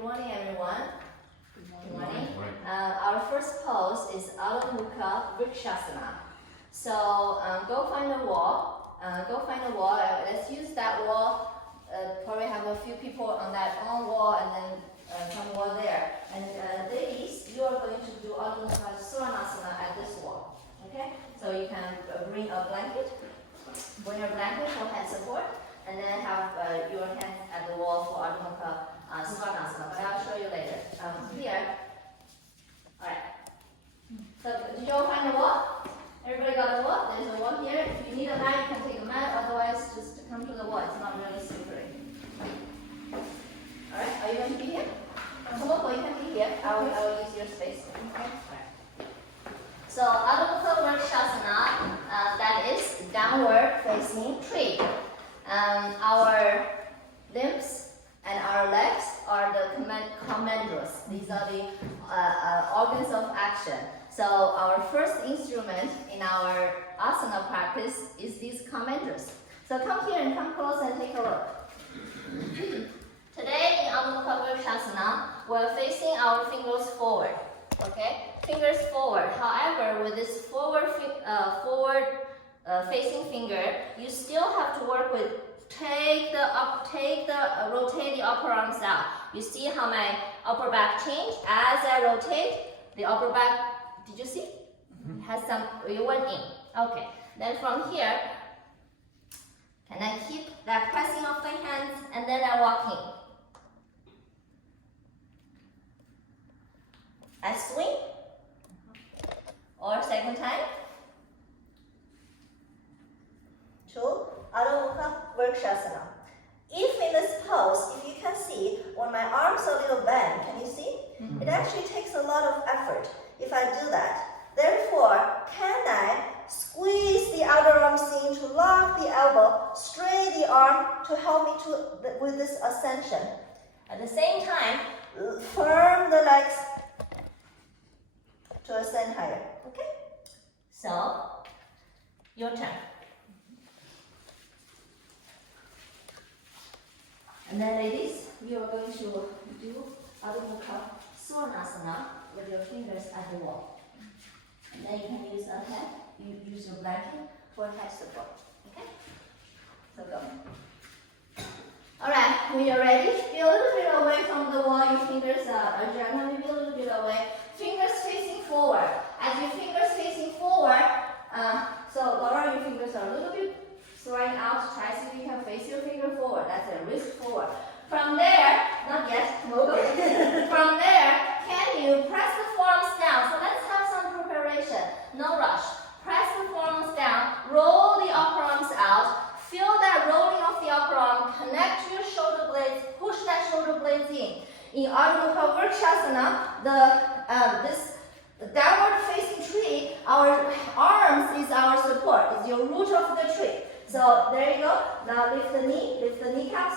Good morning, everyone. Good morning. Our first pose is Adho Mukha Vrikshasana. So go find a wall. Let's use that wall. Probably have a few people on that one wall and then some wall there. And ladies, you are going to do Adho Mukha Svanasana at this wall. Okay? So you can bring a blanket. Bring your blanket for head support. And then have your hands at the wall for Adho Mukha Svanasana. But I'll show you later. Here. Alright. So did you all find the wall? Everybody got the wall? There's a wall here. If you need a mat, you can take a mat. Otherwise, just come to the wall. It's not really slippery. Alright, are you going to be here? Tomoko, you can be here. I will use your space. Okay. So Adho Mukha Vrikshasana, that is downward facing tree. Our limbs and our legs are the commendals. These are the organs of action. So our first instrument in our asana practice is these commendals. So come here and come close and take a look. Today in Adho Mukha Vrikshasana, we're facing our fingers forward. Okay, fingers forward. However, with this forward facing finger, you still have to work with rotate the upper arms out. You see how my upper back changed as I rotate the upper back. Did you see? It has some. You went in. Okay. Then from here, can I keep that pressing of the hands and then I walk in. I swing. Or second time. To Adho Mukha Vrikshasana. If in this pose, if you can see, when my arms are a little bent, can you see? It actually takes a lot of effort if I do that. Therefore, can I squeeze the outer arm seam to lock the elbow, straight the arm to help me with this ascension. At the same time, firm the legs to ascend higher. Okay? So, your turn. And then ladies, you are going to do Adho Mukha Svanasana with your fingers at the wall. And then you can use a head, you use your blanket for head support. Okay? So go. Alright, when you're ready, be a little bit away from the wall, your fingers are adjacent, maybe a little bit away. Fingers facing forward. As your fingers facing forward, so lower your fingers are a little bit throwing out, try see if you can face your finger forward. That's a wrist forward. From there, not yet, from there, can you press the forearms down? So let's have some preparation, no rush. Press the forearms down, roll the upper arms out, feel that rolling of the upper arm, connect to your shoulder blades, push that shoulder blades in. In Adho Mukha Vrikshasana, this downward facing tree, our arms is our support, is your root of the tree. So there you go. Now lift the kneecaps.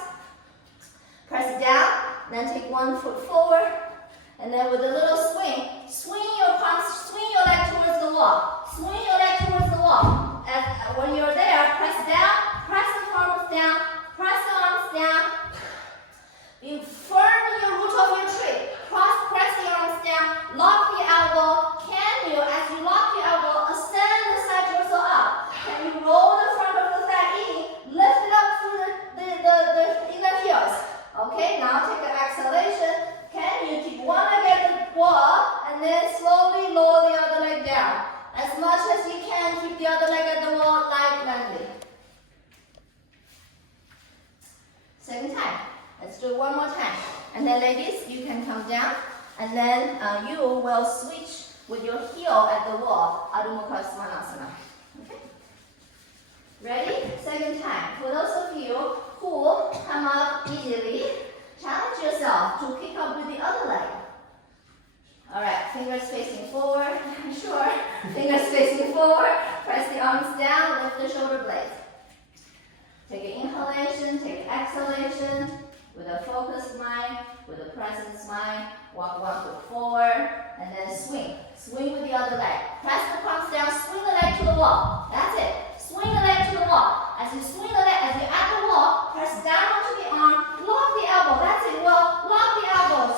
Press down. Then take one foot forward. And then with a little swing, swing your palms, swing your leg towards the wall. Swing your leg towards the wall. And when you're there, press down, press the arms down, press the arms down. You firm your root of your tree. Press the arms down, lock the elbow. Can you, as you lock your elbow, ascend the side torso up? Can you roll the front of the thigh in, lift it up through the inner heels? Okay, now take an exhalation. Can you keep one leg at the wall and then slowly lower the other leg down? As much as you can, keep the other leg at the wall, light landing. Second time. Let's do it one more time. And then ladies, you can come down and then you will switch with your heel at the wall, Adho Mukha Svanasana. Okay? Ready? Second time. For those of you who come up easily, challenge yourself to kick up with the other leg. Alright, fingers facing forward. Sure. Fingers facing forward. Press the arms down, lift the shoulder blades. Take an inhalation, take an exhalation. With a focused mind, with a present mind, walk one foot forward, and then swing. Swing with the other leg. Press the palms down, swing the leg to the wall. That's it. Swing the leg to the wall. As you swing the leg, as you're at the wall, press down onto the arm, lock the elbow. That's it. Well, lock the elbow.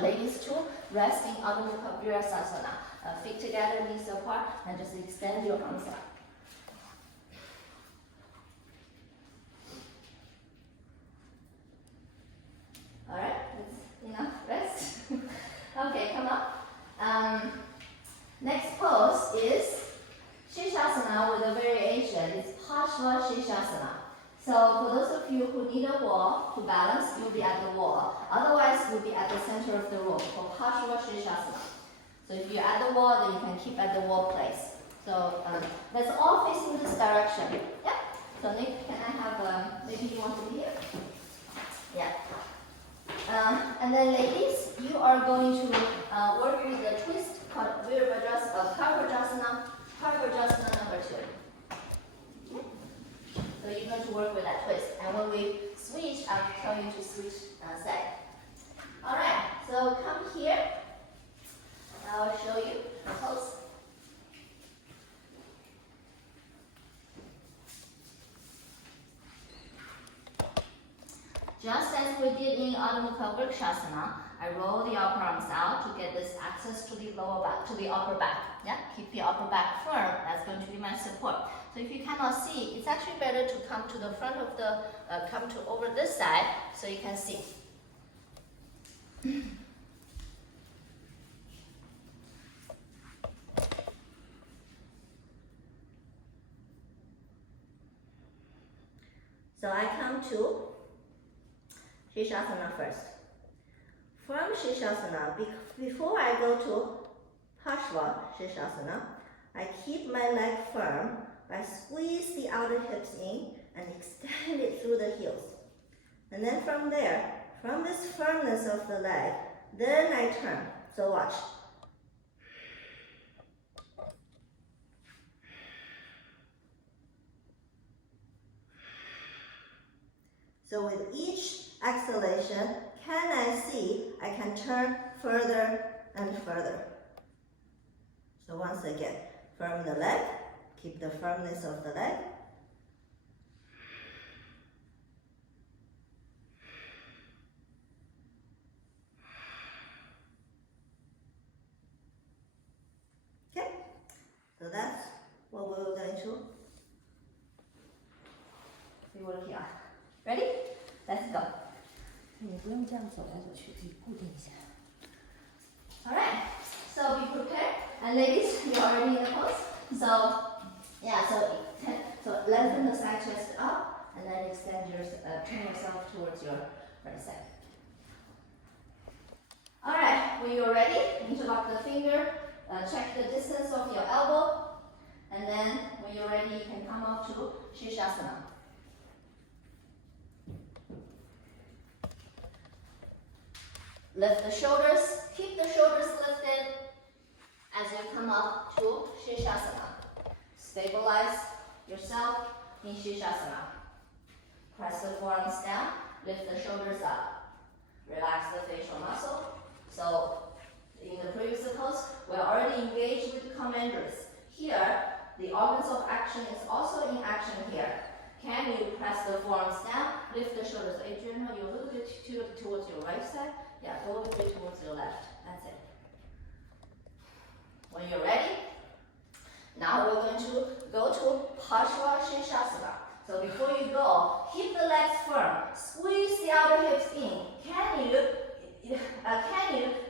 Ladies too, rest in Adho Mukha Virasasana. Feet together, knees apart, and just extend your arms out. Alright, that's enough rest. Okay, come on. Next pose is Shirshasana with a variation. It's Parshva Shirshasana. So for those of you who need a wall to balance, you'll be at the wall. Otherwise, you'll be at the center of the room for Parshva Shirshasana. So if you're at the wall, then you can keep at the wall place. So that's all facing this direction. Yeah? So Nick, can I have, maybe you want to be here? Yeah. And then ladies, you are going to work with the twist called Karvajasana number 2. Okay? So you're going to work with that twist. And when we switch, I'll tell you to switch side. Alright, so come here. I'll show you the pose. Just as we did in Adho Mukha Vrikshasana, I roll the upper arms out to get this access to the lower back, to the upper back. Yeah, keep your upper back firm. That's going to be my support. So if you cannot see, it's actually better to come to the front of the, come to over this side so you can see. So I come to Shirshasana first. From Shirshasana, before I go to Parshva Shirshasana, I keep my leg firm by squeeze the outer hips in and extend it through the heels. And then from there, from this firmness of the leg, then I turn. So watch. So with each exhalation, can I see I can turn further and further. So once again, firm the leg, keep the firmness of the leg. Okay, so that's what we're going to be working on. Ready? Let's go. 你不用这样走来走去，可以固定一下。 Alright, so be prepared. And ladies, you're already in the pose. So, yeah, so lengthen the side chest up and then extend your, turn yourself towards your right side. Alright, when you're ready, interlock the finger, check the distance of your elbow, and then when you're ready, you can come up to Shirshasana. Lift the shoulders, keep the shoulders lifted as you come up to Shirshasana. Stabilize yourself in Shirshasana. Press the forearms down, lift the shoulders up. Relax the facial muscle. So in the previous pose, we're already engaged with the commanders. Here, the organs of action is also in action here. Can you press the forearms down, lift the shoulders? Adrian, you're a little bit towards your right side. Yeah, go a little bit towards your left. That's it. When you're ready, now we're going to go to Parshva Shirshasana. So before you go, keep the legs firm. Squeeze the outer hips in. Can you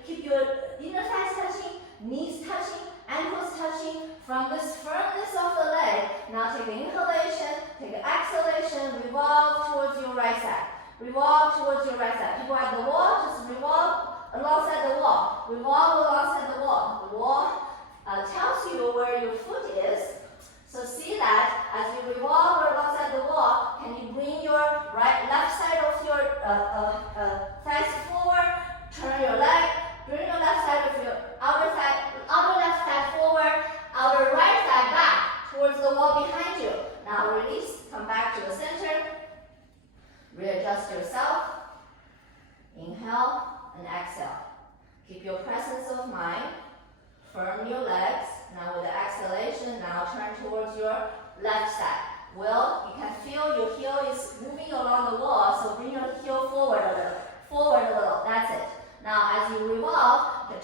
keep your inner thighs touching, knees touching, ankles touching from this firmness of the leg? Now take an inhalation, take an exhalation, revolve towards your right side. Revolve towards your right side. People at the wall, just revolve alongside the wall. Revolve alongside the wall. The wall tells you where your foot is. So see that as you revolve alongside the wall, can you bring your left side of your thighs forward, turn your leg, bring your left side of your outer left thigh forward, outer right thigh back towards the wall behind you. Now release, come back to the center. Readjust yourself. Inhale and exhale. Keep your presence of mind. Firm your legs. Now with the exhalation, now turn towards your left side. You can feel your heel is moving along the wall, so bring your heel forward a little. Forward a little. That's it. Now as you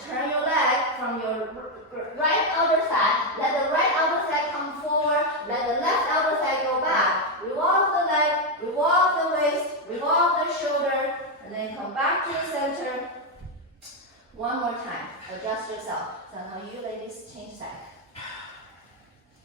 turn your leg from your right outer thigh. Let the right outer thigh come forward. Let the left outer thigh go back. Revolve the leg, revolve the waist, revolve the shoulder, and then come back to the center. One more time. Adjust yourself. So now you ladies change side.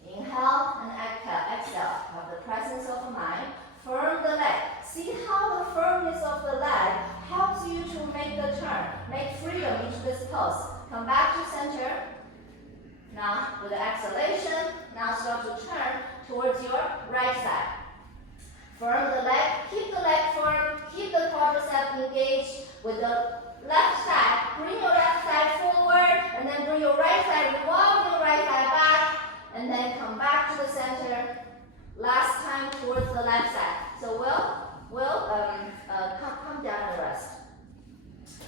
Inhale and exhale. Have the presence of mind. Firm the leg. See how the firmness of the leg helps you to make the turn, make freedom into this pose. Come back to center. Now, with the exhalation, now start to turn towards your right side. Firm the leg, keep the leg firm, keep the quadricep engaged with the left side. Bring your left side forward, and then bring your right side, revolve your right side back, and then come back to the center. Last time towards the left side. So we'll come down and rest.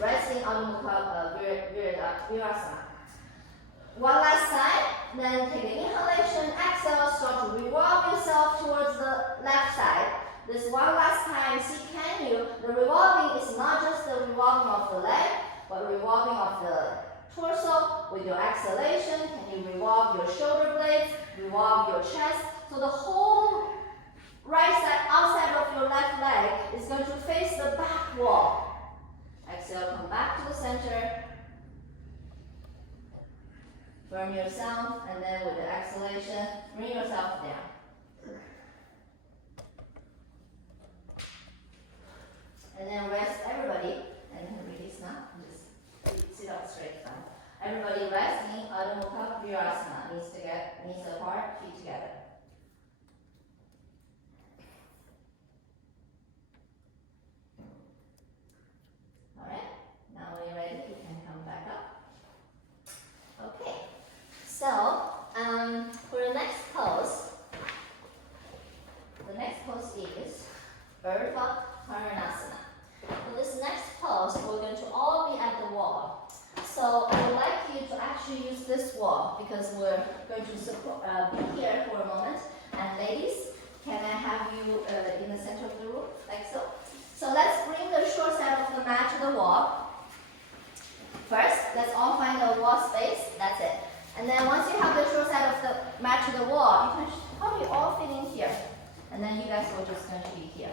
Resting Adho Mukha Virasana. One last time, then take an inhalation, exhale, start to revolve yourself towards the left side. This one last time, see can you, the revolving is not just the revolving of the leg, but revolving of the torso. With your exhalation, can you revolve your shoulder blades, revolve your chest, so the whole right side, outside of your left leg is going to face the back wall. Exhale, come back to the center. Firm yourself, and then with the exhalation, bring yourself down. And then rest everybody, and then release now. Just sit up straight. Everybody rest in Adho Mukha Virasana. Knees apart, feet together. Alright, now when you're ready, you can come back up. Okay, so for the next pose is Urdhva Karnasana. For this next pose, we're going to all be at the wall. So I would like you to actually use this wall because we're going to be here for a moment. And ladies, can I have you in the center of the room, like so? So let's bring the short side of the mat to the wall. First, let's all find a wall space. That's it. And then once you have the short side of the mat to the wall, you can probably all fit in here. And then you guys are just going to be here.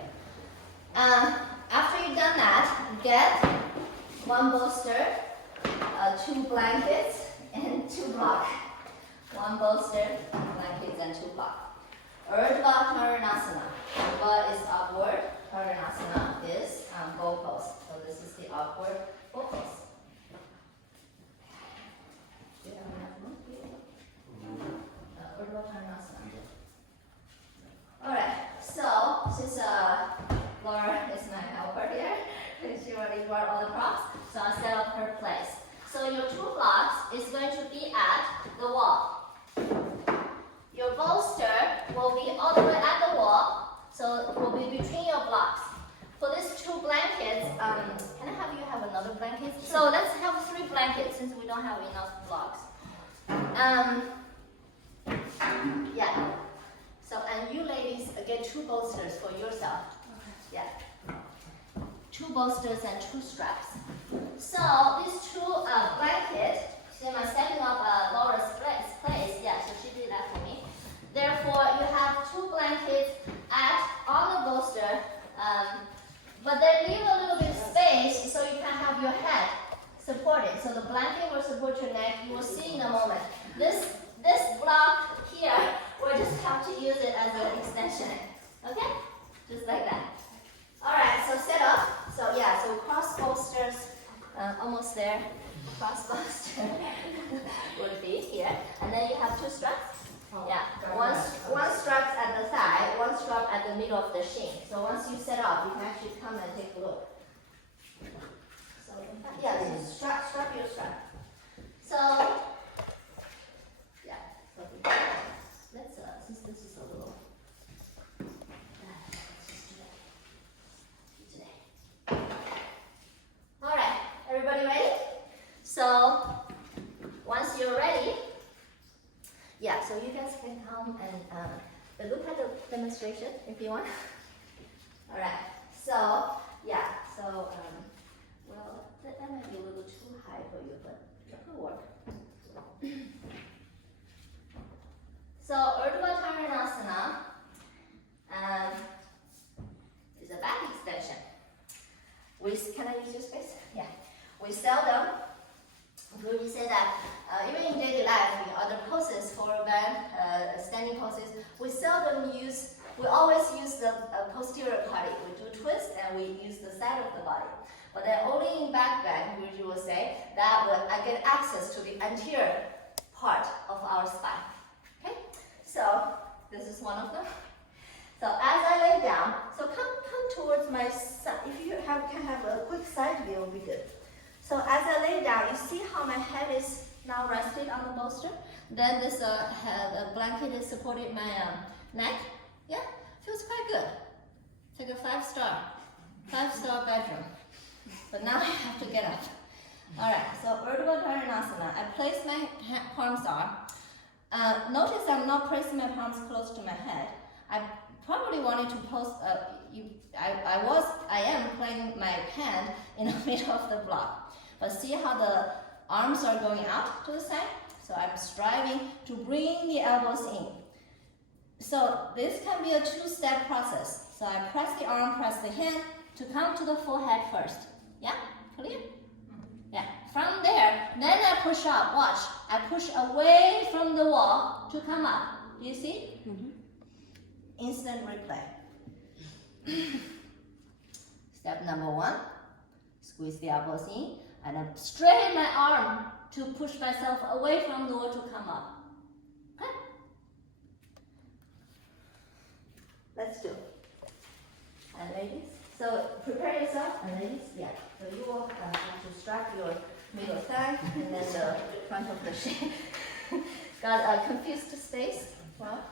After you've done that, get one bolster, 2 blankets, and 2 blocks. One bolster, 2 blankets, and 2 blocks. Urdhva Karnasana. Urdhva is upward. Karnasana is bow pose. So this is the upward bow pose. Do you have enough room? Urdhva Karnasana. Alright, so since Laura is my helper here, she already brought all the props, so I'll set up her place. So your 2 blocks is going to be at the wall. Your bolster will be all the way at the wall, so it will be between your blocks. For these 2 blankets, can I have you have another blanket? So let's have 3 blankets since we don't have enough blocks. Yeah. So, and you ladies get 2 bolsters for yourself. Okay. Yeah. 2 bolsters and 2 straps. So these 2 blankets, see I'm setting up Laura's place. Yeah, so she did that for me. Therefore, you have 2 blankets on the bolster, but then leave a little bit of space so you can have your head supported. So the blanket will support your neck. You will see in a moment. This block here, we'll just have to use it as an extension. Okay? Just like that. Alright, so set up. So yeah, so cross bolsters, almost there. Cross bolster would be here. And then you have 2 straps. Yeah, one strap at the thigh, 1 strap at the middle of the shin. So once you set up, you can actually come and take a look. So yeah, so strap your strap. So yeah, so let's since this is a little. Alright, everybody ready? So once you're ready, yeah, so you guys can come and look at the demonstration if you want. Alright, so yeah, so well that might be a little too high for you, but could work. So Urdhva Charanasana is a back extension. Can I use your space? Yeah. We seldom really say that even in daily life, in other poses, forward bend, standing poses, we always use the posterior body. We do twist and we use the side of the body. But then only in back bend, we will say that I get access to the anterior part of our spine. Okay? So this is one of them. So as I lay down, so come towards my side. If you can have a quick side view, it will be good. So as I lay down, you see how my head is now rested on the bolster? Then this blanket is supporting my neck. Yeah, feels quite good. Take a 5-star bedroom. But now I have to get up. All right, so Urdhva Charanasana. I place my palms on. Notice I'm not placing my palms close to my head. I probably wanted to post. I am playing my hand in the middle of the block. But see how the arms are going out to the side? So I'm striving to bring the elbows in. So this can be a 2-step process. So I press the arm, press the hand to come to the forehead first. Yeah? Clear? Yeah. From there, then I push up. Watch. I push away from the wall to come up. Do you see? Mm-hmm. Instant replay. Step number 1. Squeeze the elbows in. And then straighten my arm to push myself away from the wall to come up. Okay? Let's do it. And ladies, so prepare yourself. And ladies, yeah. So you will have to strap your middle thigh and then the front of the shin. Got a confused space? Well,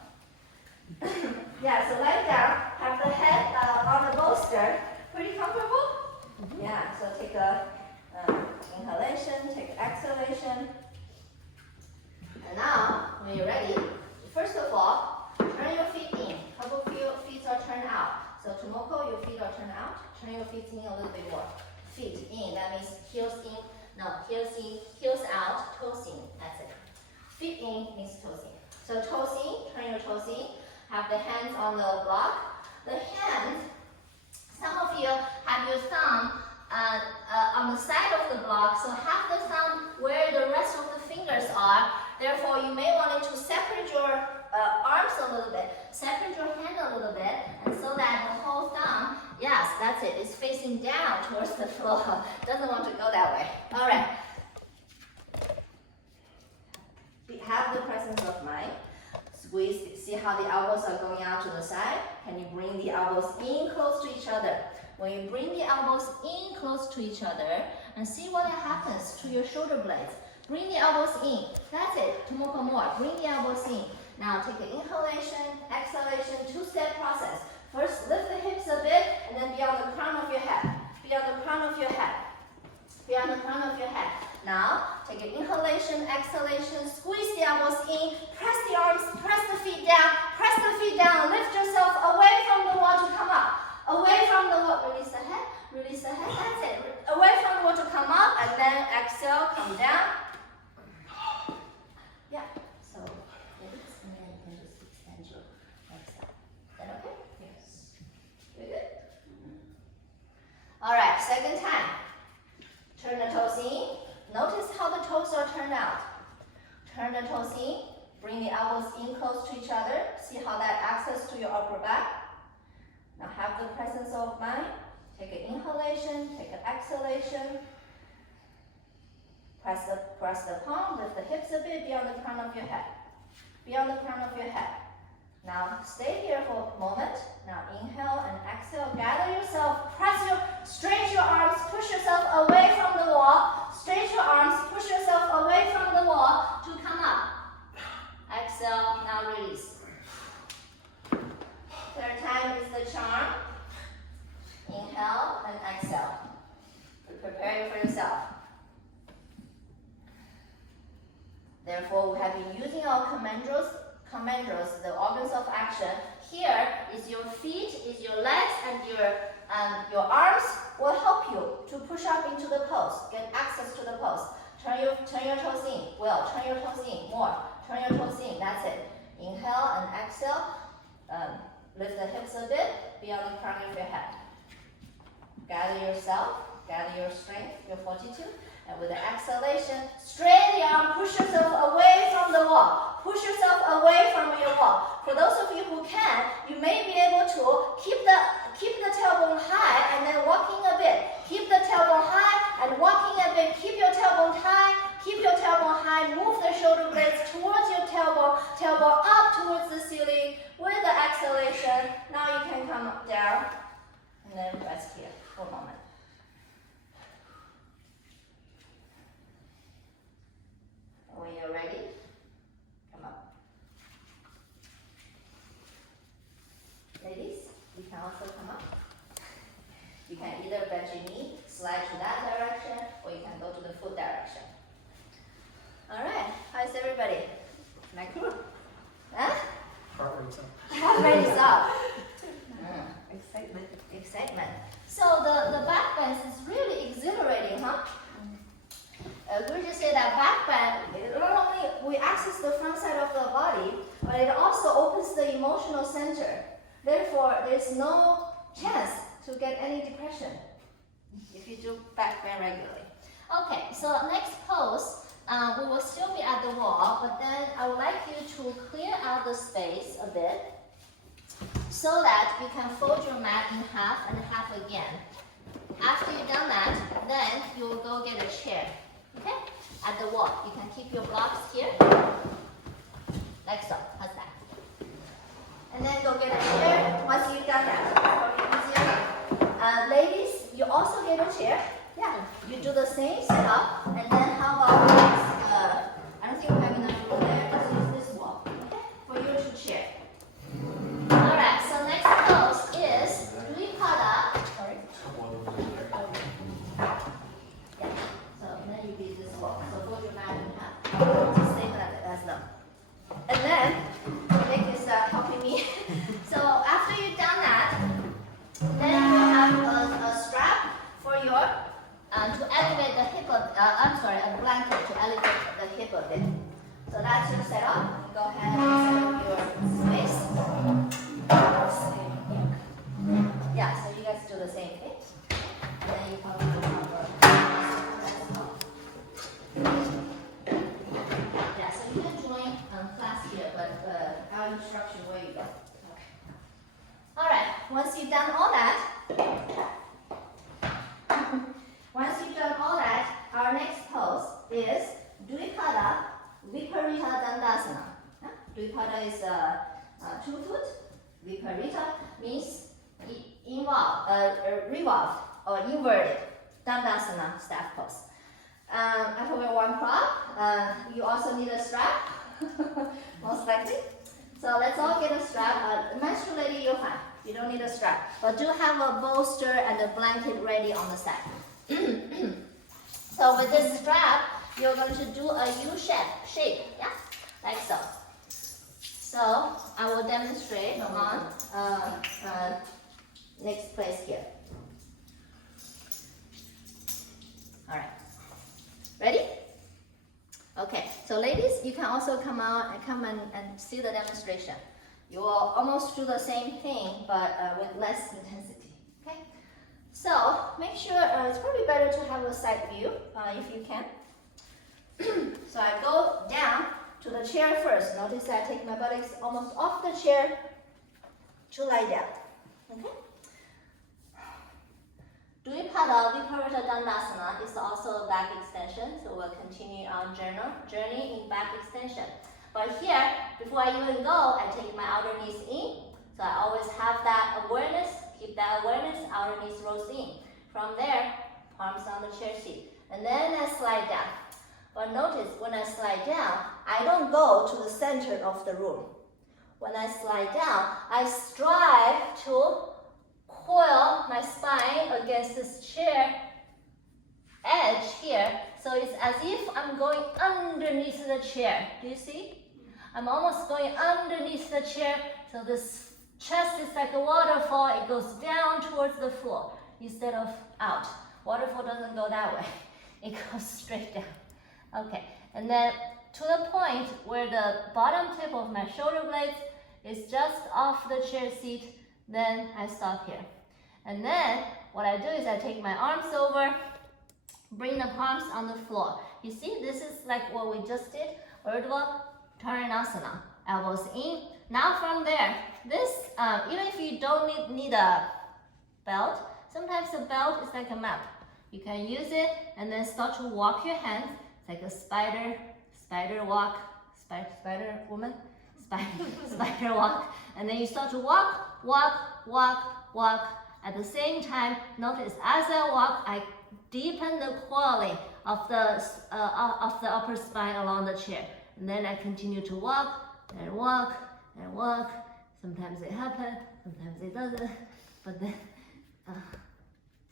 yeah, so lie down. Have the head on the bolster. Pretty comfortable? Mm-hmm. Yeah, so take a inhalation, take exhalation. And now, when you're ready, first of all, turn your feet in. Couple feet are turned out. So Tomoko, your feet are turned out. Turn your feet in a little bit more. Feet in, that means heels in. No, heels in, heels out, toes in. That's it. Feet in means toes in. So toes in, turn your toes in. Have the hands on the block. The hands, some of you have your thumb on the side of the block, so have the thumb where the rest of the fingers are. Therefore, you may want to separate your arms a little bit, separate your hand a little bit, and so that the whole thumb, yes, that's it, is facing down towards the floor. Doesn't want to go that way. All right. Have the presence of mind. Squeeze, see how the elbows are going out to the side? Can you bring the elbows in close to each other? When you bring the elbows in close to each other and see what happens to your shoulder blades. Bring the elbows in. That's it. Tomoko more. Bring the elbows in. Now take an inhalation, exhalation, 2-step process. First, lift the hips a bit and then be on the crown of your head. Be on the crown of your head. Be on the crown of your head. Now, take an inhalation, exhalation, squeeze the elbows in, press the arms, press the feet down, lift yourself away from the wall to come up. Away from the wall, release the head, that's it. Away from the wall to come up, and then exhale, come down. Yeah, so release, and then you can just extend your exhale. Is that okay? Yes. Good? All right, second time. Turn the toes in. Notice how the toes are turned out. Turn the toes in. Bring the elbows in close to each other. See how that access to your upper back. Now have the presence of mind. Take an inhalation, take an exhalation. Press the palm, lift the hips a bit, be on the crown of your head. Be on the crown of your head. Now stay here for a moment. Now inhale and exhale. Gather yourself, stretch your arms, push yourself away from the wall. Stretch your arms, push yourself away from the wall to come up. Exhale, now release. Third time is the charm. Inhale and exhale. Prepare for yourself. Therefore, we have been using our commandos, the organs of action. Here is your feet, is your legs, and your arms will help you to push up into the pose, get access to the pose. Turn turn your toes in. Will, turn your toes in. More. Turn your toes in. That's it. Inhale and exhale. Lift the hips a bit beyond the crown of your head. Gather yourself. Gather your strength, your fortitude. And with the exhalation, straighten the arm. Push yourself away from the wall. Push yourself away from your wall. For those of you who can, you may be able to keep the tailbone high and then walking a bit. Keep the tailbone high and walking a bit. Keep your tailbone high. Keep your tailbone high. Move the shoulder blades towards your tailbone. Tailbone up towards the ceiling. With the exhalation, now you can come down and then rest here for a moment. When you're ready, come up. Ladies, you can also come up. You can either bend your knee, slide to that direction, or you can go to the foot direction. All right, how's everybody? My crew? Huh? Heart rate's up. Heart rate is up. Excitement. Excitement. So the back bend is really exhilarating, huh? We just say that back bend, not only we access the front side of the body, but it also opens the emotional center. Therefore, there's no chance to get any depression if you do back bend regularly. Okay, so next pose, we will still be at the wall, but then I would like you to clear out the space a bit so that you can fold your mat in half and half again. After you've done that, then you will go get a chair. Okay? At the wall. You can keep your blocks here. Like so. How's that? And then go get a chair once you've done that. Probably easier. Ladies, you also get a chair. Yeah. You do the same setup. And then how about I don't think we have enough room there. Let's use this wall. Okay? For you to chair. Alright, so next pose is Dvipada. Sorry. So then you do this wall. So fold your mat in half. Just stay like that. That's done. And then Nick is helping me. So after you've done that, then you have a strap for your to elevate the hip. A blanket to elevate the hip a bit. So that's your setup. Go ahead and set up your space. Yeah. So you guys do the same thing. And then you come to the cover. Yeah, so you can join class here, but I'll instruct you where you go. Okay. Alright, once you've done all that, our next pose is Dvipada Viparita Dandasana. Dvipada is 2 foot. Viparita means revolved or inverted Dandasana staff pose. I have one prop. You also need a strap, most likely. So let's all get a strap. Menstrual lady, you're fine. You don't need a strap. But do have a bolster and a blanket ready on the side. So with this strap, you're going to do a U-shape, yeah? Like so. So I will demonstrate on next place here. All right. Ready? Okay, so ladies, you can also come out and and see the demonstration. You will almost do the same thing, but with less intensity, okay? So make sure, it's probably better to have a side view if you can. So I go down to the chair first. Notice I take my buttocks almost off the chair to lie down, okay? Dvipada Viparita Dandasana is also a back extension, so we'll continue our journey in back extension. But here, before I even go, I take my outer knees in. So I always have that awareness, keep that awareness, outer knees rolls in. From there, palms on the chair seat. And then I slide down. But notice, when I slide down, I don't go to the center of the room. When I slide down, I strive to coil my spine against this chair edge here. So it's as if I'm going underneath the chair. Do you see? I'm almost going underneath the chair. So this chest is like a waterfall. It goes down towards the floor instead of out. Waterfall doesn't go that way. It goes straight down. Okay, and then to the point where the bottom tip of my shoulder blades is just off the chair seat, then I stop here. And then what I do is I take my arms over, bring the palms on the floor. You see, this is like what we just did, Urdhva Uttanasana, elbows in. Now from there, this, even if you don't need a belt, sometimes a belt is like a map. You can use it and then start to walk your hands. It's like a spider walk, spider woman, spider walk. And then you start to walk, walk, walk, walk. At the same time, notice as I walk, I deepen the coiling of the upper spine along the chair. And then I continue to walk and walk and walk. Sometimes it happens, sometimes it doesn't. But then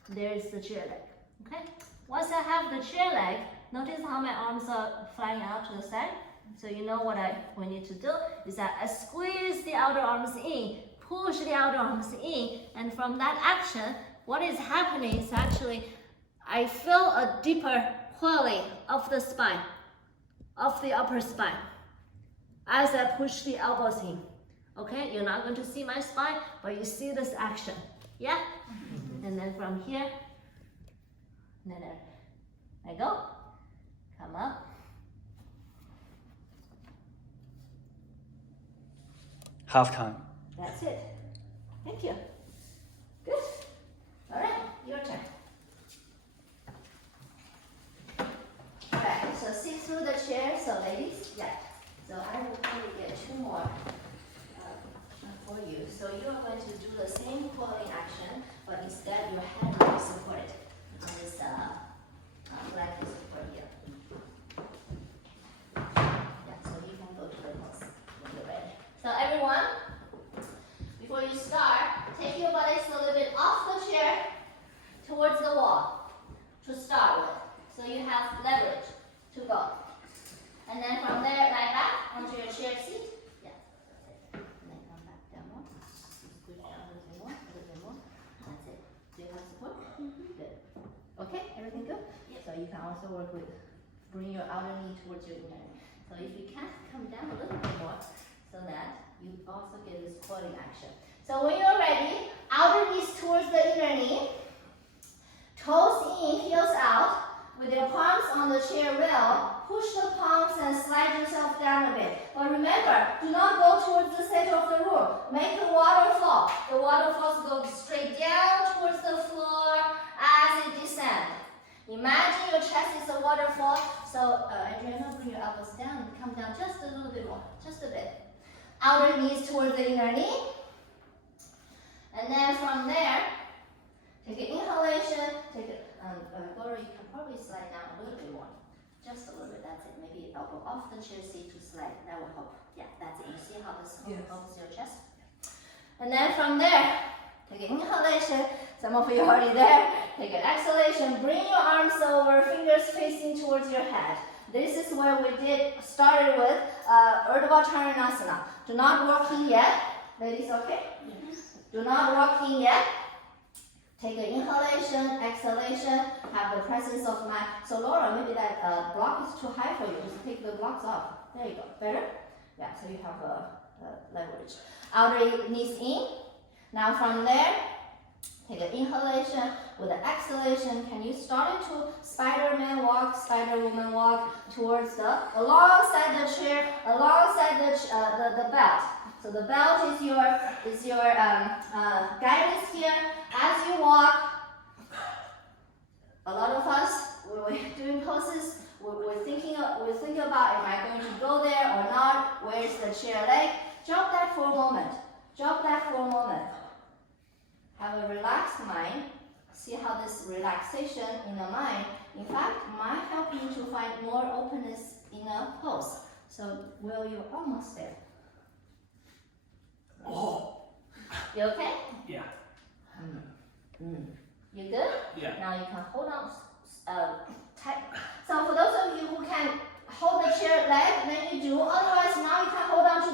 there is the chair leg. Okay? Once I have the chair leg, notice how my arms are flying out to the side. So you know what we need to do is that I squeeze the outer arms in, push the outer arms in, and from that action, what is happening is actually I feel a deeper coiling of the spine, of the upper spine, as I push the elbows in. Okay, you're not going to see my spine, but you see this action. Yeah? And then from here, and then I go, come up. Half time. That's it. Thank you. Good. All right, your turn. All right, so sit through the chair. So ladies, yeah. So I will probably get 2 more for you. So you are going to do the same pulling action, but instead your head will be supported on this leg is support here. Yeah, so you can go to the pose when you're ready. So everyone, before you start, take your bodies a little bit off the chair towards the wall to start with. So you have leverage to go. And then from there, lie back onto your chair seat. Yeah, that's it. And then come back down more. Squeeze down a little bit more, a little bit more. That's it. Do you have support? Good. Okay, everything good? Yeah. So you can also work with, bring your outer knee towards your inner knee. So if you can, come down a little bit more so that you also get this coiling action. So when you're ready, outer knees towards the inner knee, toes in, heels out. With your palms on the chair rail, push the palms and slide yourself down a bit. But remember, do not go towards the center of the room. Make a waterfall. The waterfalls go straight down towards the floor as it descends. Imagine your chest is a waterfall. So, Adriana, bring your elbows down and come down just a little bit more, just a bit. Outer knees towards the inner knee. And then from there, take an inhalation, take it, Laura, you can probably slide down a little bit more. Just a little bit, that's it. Maybe elbow off the chair seat to slide, that will help. Yeah, that's it. You see how this helps your chest? And then from there, take an inhalation. Some of you are already there. Take an exhalation, bring your arms over, fingers facing towards your head. This is where we started with Urdhva Uttanasana. Do not rock in yet. Ladies, okay? Yes. Do not rock in yet. Take an inhalation, exhalation, have the presence of mind. So Laura, maybe that block is too high for you. Just take the blocks off. There you go. Better? Yeah, so you have leverage. Outer knees in. Now from there, take an inhalation with an exhalation. Can you start it to Spider-Man walk, Spider-Woman walk towards alongside the chair, alongside the belt. So the belt is your guidance here. As you walk, a lot of us, when we're doing poses, we're thinking about, am I going to go there or not? Where's the chair leg? Drop that for a moment. Drop that for a moment. Have a relaxed mind. See how this relaxation in the mind, in fact, might help you to find more openness in a pose. So, Will, you're almost there. Oh. You okay? Yeah. You good? Yeah. Now you can hold on tight. So for those of you who can hold the chair leg, then you do. Otherwise, now you can hold on to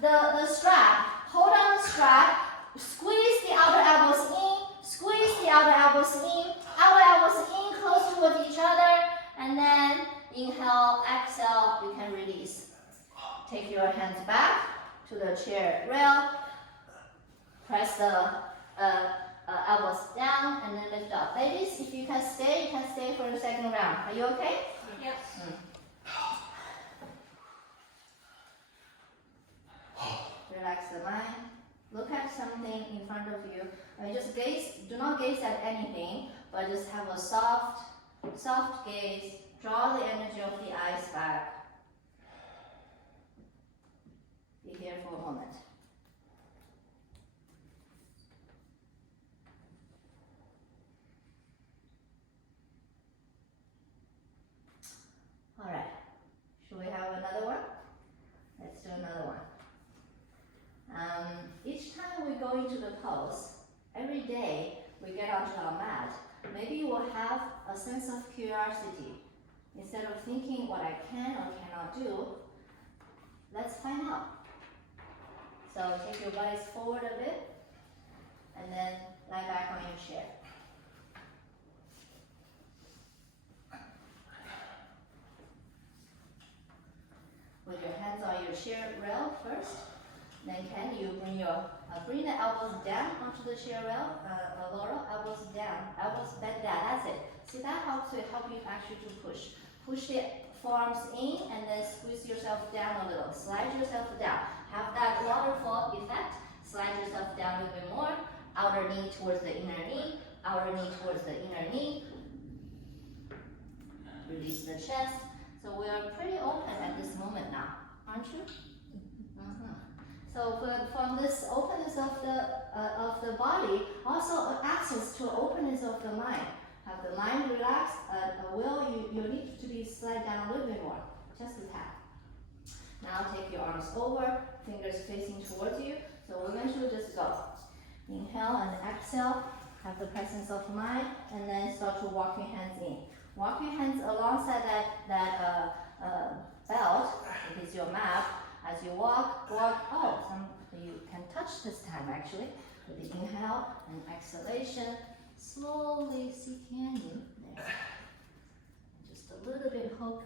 the strap. Hold on the strap. Squeeze the outer elbows in. Squeeze the outer elbows in. Outer elbows in, close towards each other. And then inhale. inhale, exhale, you can release. Take your hands back to the chair rail. Press the elbows down and then lift up. Ladies, if you can stay for the second round. Are you okay? Yep. Relax the mind. Look at something in front of you. Just gaze. Do not gaze at anything, but just have a soft gaze. Draw the energy of the eyes back. Be here for a moment. All right. Should we have another one? Let's do another one. Each time we go into the pose, every day we get onto our mat, maybe you will have a sense of curiosity. Instead of thinking what I can or cannot do, let's find out. So take your bodies forward a bit, and then lie back on your chair. With your hands on your chair rail first, then can you bring the elbows down onto the chair rail, Laura, elbows down, elbows bent down, that's it. See, that helps you actually to push. Push the forearms in and then squeeze yourself down a little. Slide yourself down. Have that waterfall effect. Slide yourself down a little bit more. Outer knee towards the inner knee. Outer knee towards the inner knee. Release the chest. So we are pretty open at this moment now, aren't you? So from this openness of the body, also access to openness of the mind. Have the mind relaxed. You need to be slide down a little bit more, just a tap. Now take your arms over, fingers facing towards you. So we're going to just go. Inhale and exhale. Have the presence of mind, and then start to walk your hands in. Walk your hands alongside that belt. It is your mat. As you walk. You can touch this time actually. With the inhale and exhalation, slowly sinking in there. Just a little bit hook.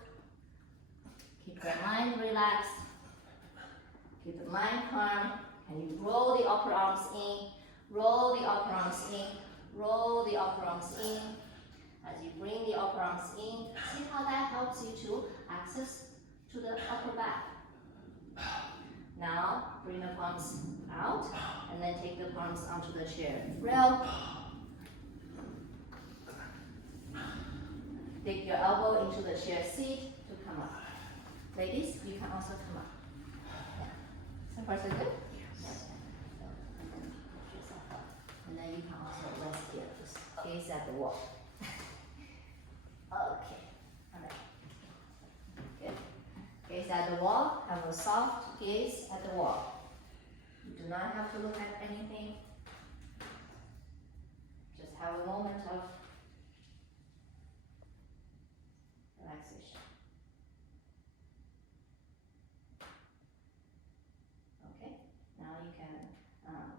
Keep the mind relaxed. Keep the mind calm. And you roll the upper arms in. Roll the upper arms in. Roll the upper arms in. As you bring the upper arms in, see how that helps you to access to the upper back. Now, bring the palms out, and then take the palms onto the chair rail. Dig your elbow into the chair seat to come up. Ladies, you can also come up. Yeah. So far, so good? Yes. So, and then push yourself up. And then you can also rest here, just gaze at the wall. Okay, all right. Good. Gaze at the wall, have a soft gaze at the wall. You do not have to look at anything. Just have a moment of relaxation. Okay, now you can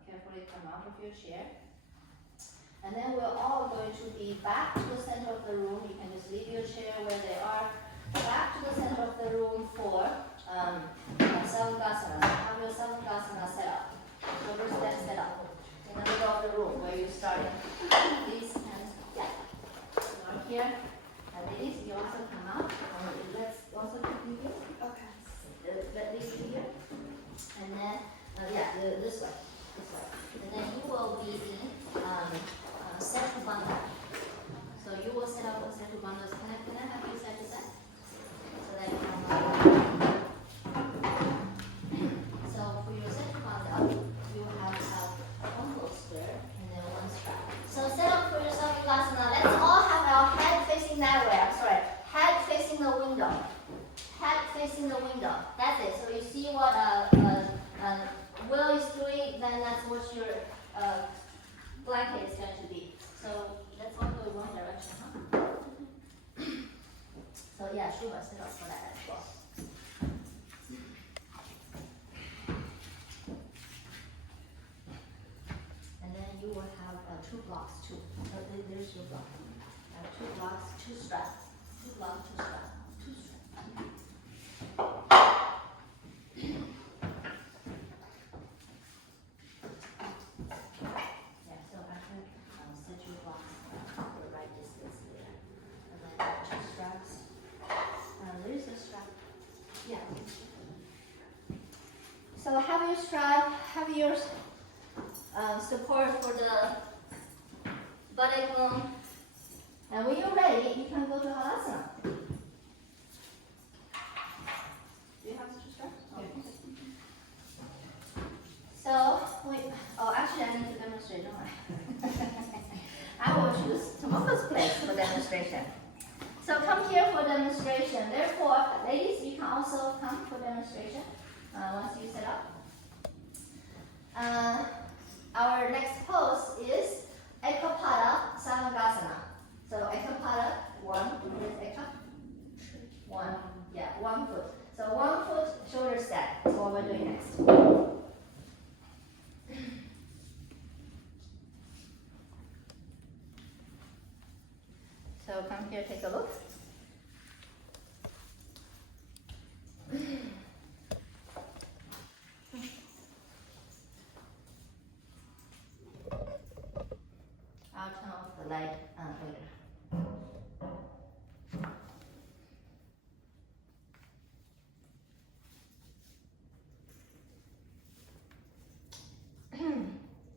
carefully come out of your chair. And then we're all going to be back to the center of the room. You can just leave your chair where they are. Back to the center of the room for Savukasana. Have your Savukasana set up. Shoulder stand set up. In the middle of the room where you started. These hands, yeah. You are here. And ladies, you also come out. Let's also keep you here. Okay. Let leave you here. And then, this way. This way. And then you will be in Setu Bandha. So you will set up a Setu Bandha. Can I have you set to that? So that you can So for your Setu Bandha, you have one full square and then one strap. So set up for your Savukasana. Let's all have our head facing that way. I'm sorry. Head facing the window. Head facing the window. That's it. So you see what Will is doing, then that's what your blanket is going to be. So let's all go in one direction, huh? So yeah, Shubha, set up for that as well. And then you will have two blocks too. So there's your block. Two blocks, two straps. Two blocks, two straps. Two straps. Yeah. So have your support for the body bone. And when you're ready, you can go to Halasana. Do you have to start? Okay. So, actually I need to demonstrate, don't I? I will choose Tomoko's place for demonstration. So come here for demonstration. Therefore, ladies, you can also come for demonstration once you set up. Our next pose is Ekapada Savangasana. So Ekapada, one, here's Eka. One, yeah, 1 foot. So 1 foot shoulder stack is what we're doing next. So come here, take a look. I'll turn off the light later.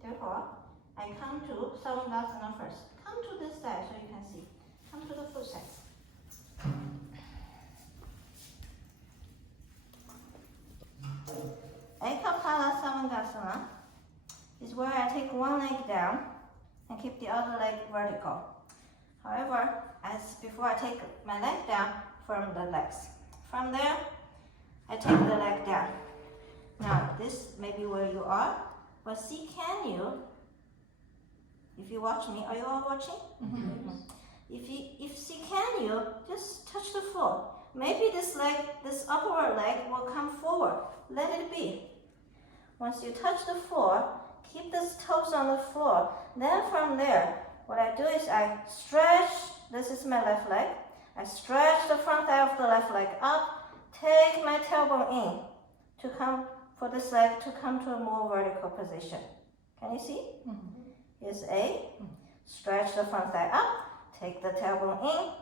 Therefore, I come to Savasana first. Come to this side so you can see. Come to the foot side. Ekapada Savangasana is where I take one leg down and keep the other leg vertical. However, as before I take my leg down from the legs. From there, I take the leg down. Now, this may be where you are, but see, can you, if you watch me, are you all watching? Mm-hmm. Can you just touch the floor? Maybe this leg, this upper leg will come forward. Let it be. Once you touch the floor, keep the toes on the floor. Then from there, what I do is I stretch, this is my left leg. I stretch the front thigh of the left leg up, take my tailbone in to come, for this leg to come to a more vertical position. Can you see? Mm-hmm. Here's A, stretch the front thigh up, take the tailbone in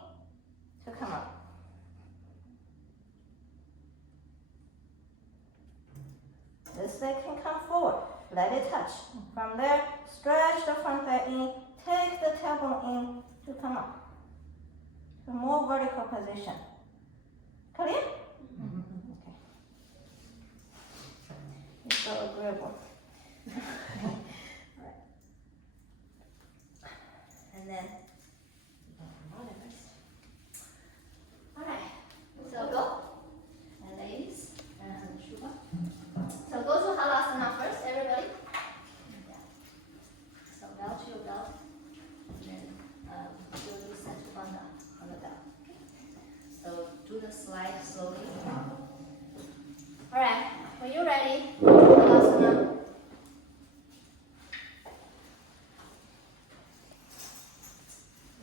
to come up. This leg can come forward, let it touch. From there, stretch the front thigh in, take the tailbone in to come up. A more vertical position. Clear? Mm-hmm. Okay. It's so agreeable. Alright. And then, alright, so go. And ladies, and Shubha. So go to Halasana first, everybody. Yeah. So belt to your belt. And then you'll do Satuvana on the belt. Okay. So do the slide slowly. Alright, when you're ready, Halasana.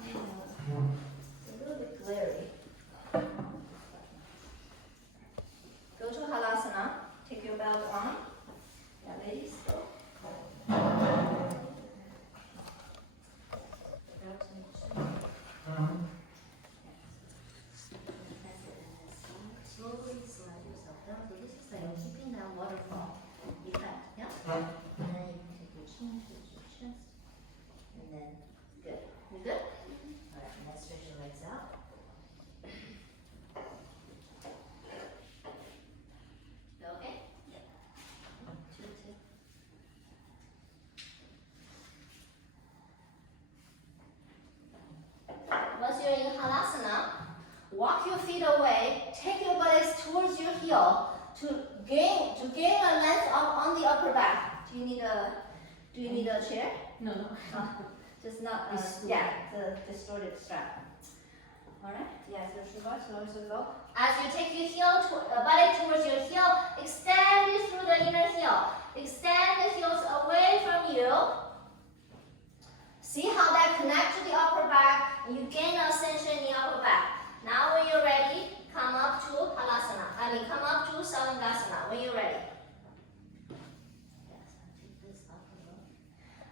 It's a little bit glary. Go to Halasana. Take your belt on. Yeah, ladies, go. Slowly slide yourself down. So this is like keeping that waterfall effect. Yeah? And then you can take your chin to your chest. And then, good. You good? Alright, and then stretch your legs out. Okay? Yeah. 2, 2. Once you're in Halasana, walk your feet away, take your bodies towards your heel to gain a length on the upper back. Do you need a chair? No. Just not the distorted strap. Alright? Yeah, so Shubha, go. As you take your body towards your heel, extend it through the inner heel. Extend the heels away from you. See how that connects to the upper back, and you gain ascension in the upper back. Now when you're ready, come up to Halasana. Come up to Savangasana when you're ready. Yes, I'll take this up a little.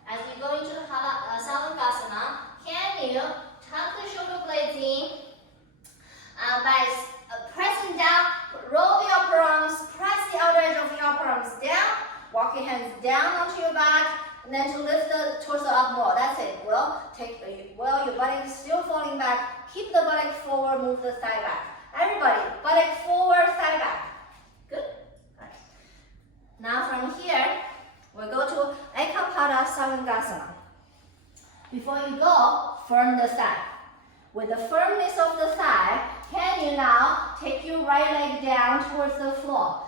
As you go into Savangasana, can you tuck the shoulder blades in by pressing down, roll and then to lift the torso up more. That's it. Well, your buttock is still falling back. Keep the buttock forward, move the thigh back. Everybody, buttock forward, thigh back. Good? Right. Now from here, we'll go to Ekapada Savangasana. Before you go, firm the thigh. With the firmness of the thigh, can you now take your right leg down towards the floor?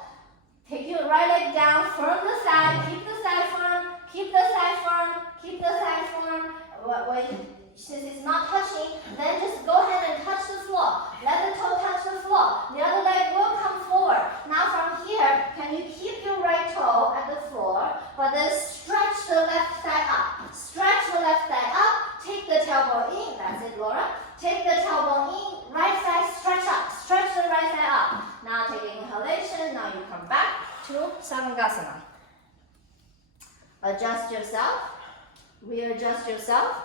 Take your right leg down, firm the thigh, keep the thigh firm, keep the thigh firm, keep the thigh firm. Since it's not touching, then just go ahead and touch the floor. Let the toe touch the floor. The other leg will come forward. Now from here, can you keep your right toe at the floor, but then stretch the left thigh up. Stretch the left thigh up, take the tailbone in. That's it, Laura. Take the tailbone in, right side stretch up. Stretch the right thigh up. Now take an inhalation. Now you come back to Savangasana. Adjust yourself. Readjust yourself.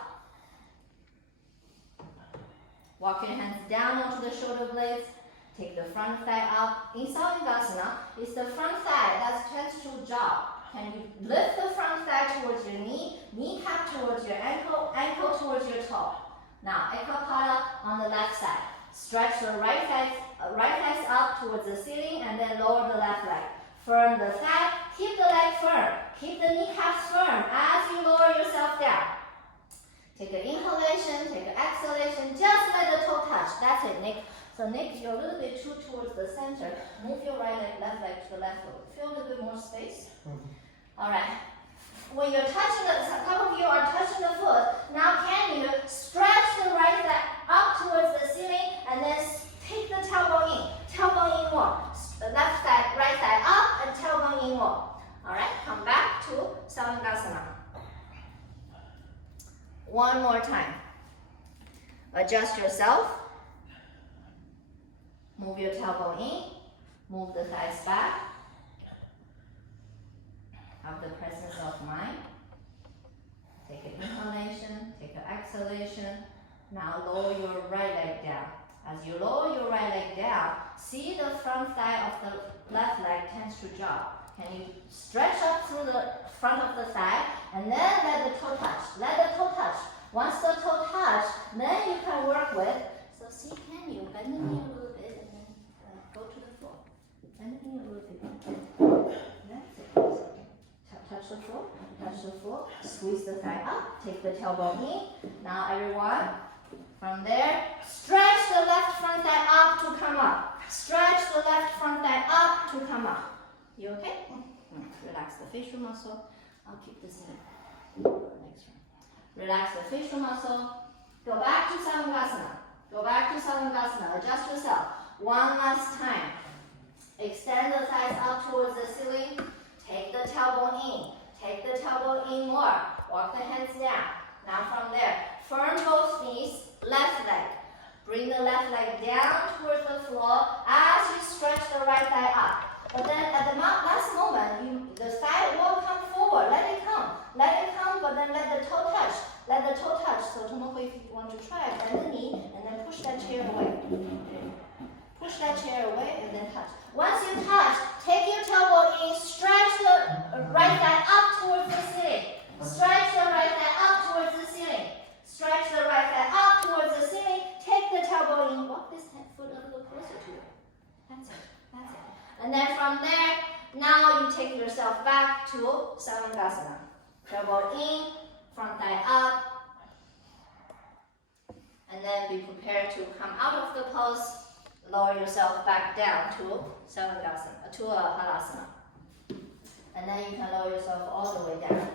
Walk your hands down onto the shoulder blades. Take the front thigh up. In Savangasana, it's the front thigh that tends to jog. Can you lift the front thigh towards your knee, kneecap towards your ankle, ankle towards your toe. Now, Ekapada on the left side. Stretch the right thighs up towards the ceiling and then lower the left leg. Firm the thigh. Keep the leg firm. Keep the kneecaps firm as you lower yourself down. Take an inhalation, take an exhalation, just let the toe touch. That's it, Nick. So Nick, you're a little bit too towards the center. Move your right leg, left leg to the left foot. Feel a little bit more space. All right. When you're touching a couple of you are touching the foot, now can you stretch the right leg up towards the ceiling and then take the tailbone in. Tailbone in more. Left side, right side up and tailbone in more. All right, come back to Savangasana. One more time. Adjust yourself. Move your tailbone in. Move the thighs back. Have the presence of mind. Take an inhalation, take an exhalation. Now lower your right leg down. As you lower your right leg down, see the front thigh of the left leg tends to jog. Can you stretch up through the front of the thigh and then let the toe touch. Let the toe touch. Once the toe touch, then you can work with. So see, can you bend the knee a little bit and then go to the floor. Bend the knee a little bit. That's it. Touch the floor. Touch the floor. Squeeze the thigh up. Take the tailbone in. Now everyone, from there, stretch the left front thigh up to come up. Stretch the left front thigh up to come up. You okay? Relax the facial muscle. I'll keep this in. Next one. Relax the facial muscle. Go back to Savangasana. Go back to Savangasana. Adjust yourself. One last time. Extend the thighs up towards the ceiling. Take the tailbone in. Take the tailbone in more. Walk the hands down. Now from there, firm both knees, left leg. Bring the left leg down towards the floor as you stretch the right thigh up. But then at the last moment, the thigh will come forward. Let it come. Let it come, but then let the toe touch. Let the toe touch. So tomorrow if you want to try, bend the knee and then push that chair away. Push that chair away and then touch. Once you touch, take your tailbone in, stretch the right thigh up towards the ceiling. Stretch the right thigh up towards the ceiling. Stretch the right thigh up towards the ceiling. Take the tailbone in. Walk this foot a little closer to you. That's it. That's it. And then from there, now you take yourself back to Savangasana. Tailbone in, front thigh up. And then be prepared to come out of the pose. Lower yourself back down to Savangasana, to Halasana. And then you can lower yourself all the way down.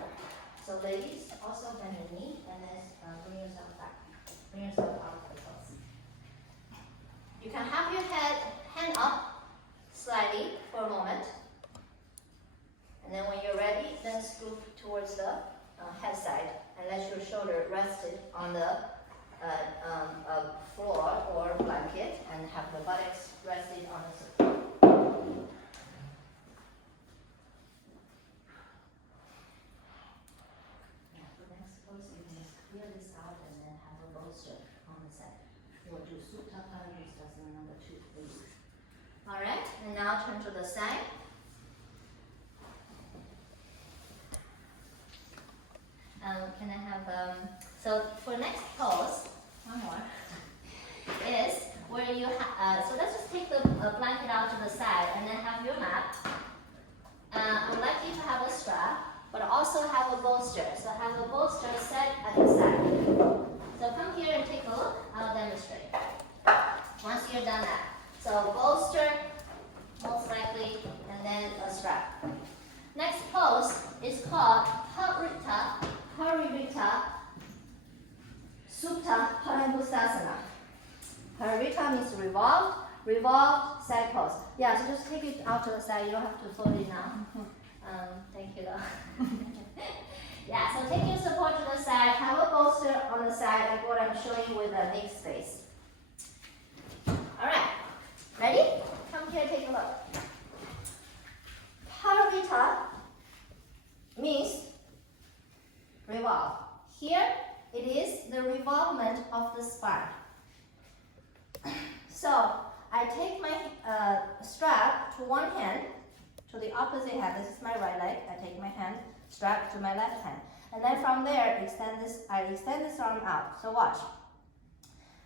So ladies, also bend your knee and then bring yourself back. Bring yourself out of the pose. You can have your hand up slightly for a moment. And then when you're ready, then scoop towards the head side and let your shoulder rest on the floor or blanket and have the buttocks rested on the support. Yeah, for the next pose, you can just clear this out and then have a bolster on the side. We'll do Supta Parivrishtasana number 2, please. can I have so for next pose, one more, is where you so let's just take the blanket out to the side and then have your mat. I would like you to have a strap, but also have a bolster. So have a bolster set at the side. So come here and take a look. I'll demonstrate. Once you're done that. So bolster, most likely, and then a strap. Next pose is called Paravritta Supta Padangusthasana. Paravritta means revolved side pose. Yeah, so just take it out to the side. You don't have to fold it now. Thank you though. Yeah, so take your support to the side. Have a bolster on the side like what I'm showing you with the neck space. Alright, ready? Come here, take a look. Paravritta means revolve. Here it is the revolvement of the spine. So I take my strap to one hand, to the opposite hand. This is my right leg. I take my hand, strap to my left hand. And then from there, I extend this arm out. So watch.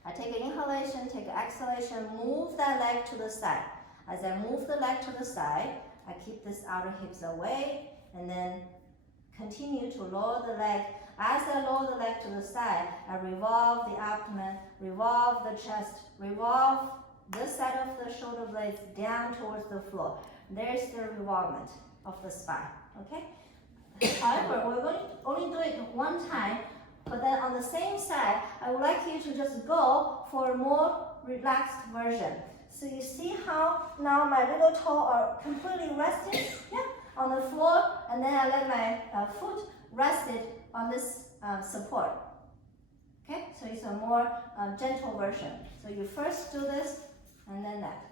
I take an inhalation, take an exhalation, move that leg to the side. As I move the leg to the side, I keep this outer hips away and then continue to lower the leg. As I lower the leg to the side, I revolve the abdomen, revolve the chest, revolve this side of the shoulder blades down towards the floor. There's the revolvement of the spine, okay? However, we're going to only do it one time, but then on the same side, I would like you to just go for a more relaxed version. So you see how now my little toe are completely rested, yeah, on the floor, and then I let my foot rested on this support. Okay, so it's a more gentle version. So you first do this, and then that.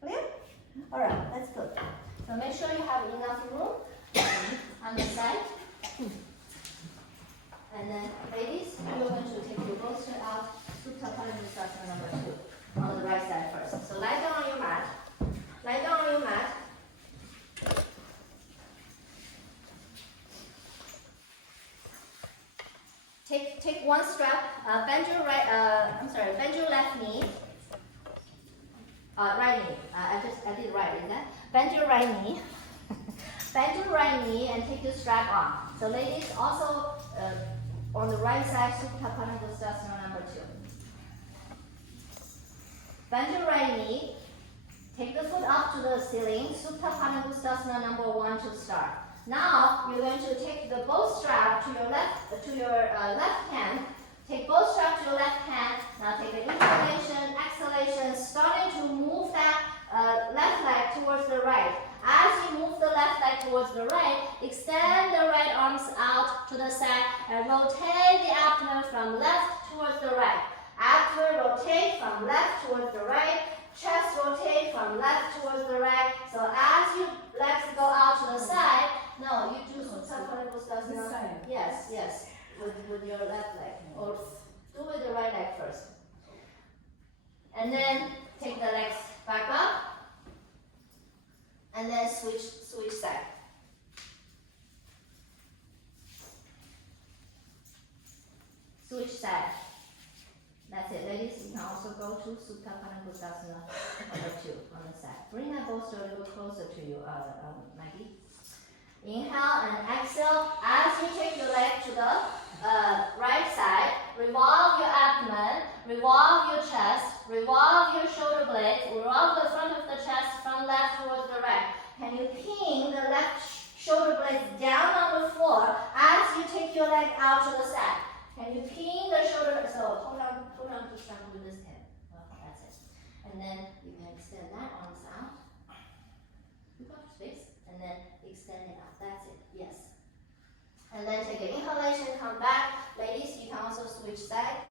Clear? All right, that's good. So make sure you have enough room on the side. And then, ladies, you're going to take your bolster out. Supta Padangusthasana number 2 on the right side first. So lie down on your mat. Lie down on your mat. Take one strap. Bend your bend your left knee. Right knee. I did right, is that? Bend your right knee. Bend your right knee and take your strap on. So ladies, also on the right side, Supta Padangusthasana number 2. Bend your right knee. Take the foot up to the ceiling. Supta Padangusthasana number 1 to start. Now you're going to take the both strap to your left hand. Take both straps to your left hand. Now take an inhalation, exhalation, starting to move that left leg towards the right. As you move the left leg towards the right, extend the right arms out to the side and rotate the abdomen from left towards the right. Abdomen rotate from left towards the right. Chest rotate from left towards the right. So as your legs go out to the side, no, you do Supta Padangusthasana. Yes, with your left leg. Or do with the right leg first. And then take the legs back up. And then switch side. Switch side. That's it, ladies. You can also go to Supta Padangusthasana number 2 on the side. Bring that bolster a little closer to you, Maggie. Inhale and exhale. As you take your leg to the right side, revolve your abdomen, revolve your chest, revolve your shoulder blades, revolve the front of the chest from left towards the right. Can you pin the left shoulder blades down on the floor as you take your leg out to the side? Can you pin the shoulder? So hold on to something with this hand. That's it. And then you can extend that arms out. You got space, and then extend it out. That's it. Yes. And then take an inhalation, come back. Ladies, you can also switch sides.